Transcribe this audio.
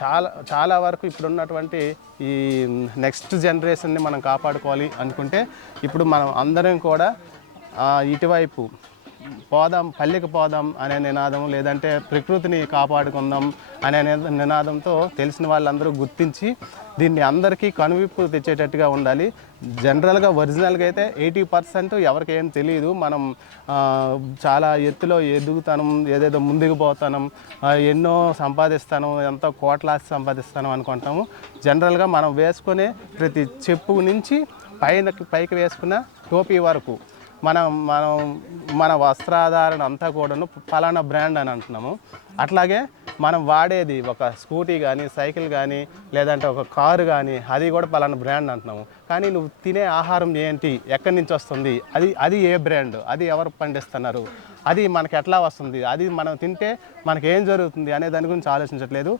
చాలా చాలా వరకు ఇప్పుడున్నటువంటి ఈ నెక్స్ట్ జనరేషన్ని మనం కాపాడుకోవాలి అనుకుంటే ఇప్పుడు మనం అందరం కూడా ఇటువైపు పోదాం, పల్లెకి పోదాం అనే నినాదం, లేదంటే ప్రకృతిని కాపాడుకుందాం అనే నినాదంతో తెలిసిన వాళ్ళందరూ గుర్తించి దీన్ని అందరికీ కనువిప్పు తెచ్చేటట్టుగా ఉండాలి. జనరల్గా ఒరిజినల్గా అయితే 80% ఎవరికి ఏం తెలియదు. మనం చాలా ఎత్తులో ఎదుగుతాను, ఏదేదో ముందుకు పోతాను, ఎన్నో సంపాదిస్తాను, ఎంతో కోట్లాసి సంపాదిస్తాను అనుకుంటాము. జనరల్గా మనం వేసుకునే ప్రతి చెప్పు నుంచి పైకి వేసుకున్న టోపీ వరకు మనం మనం మన వస్త్రాధారణ అంతా కూడాను ఫలానా బ్రాండ్ అని అంటున్నాము. అట్లాగే మనం వాడేది ఒక స్కూటీ కానీ, సైకిల్ కానీ, లేదంటే ఒక కారు కానీ, అది కూడా ఫలానా బ్రాండ్ అంటున్నాము. కానీ నువ్వు తినే ఆహారం ఏంటి, ఎక్కడి నుంచి వస్తుంది, అది ఏ బ్రాండ్, అది ఎవరు పండిస్తున్నారు, అది మనకి ఎట్లా వస్తుంది, అది మనం తింటే మనకి ఏం జరుగుతుంది అనే దాని గురించి ఆలోచించట్లేదు.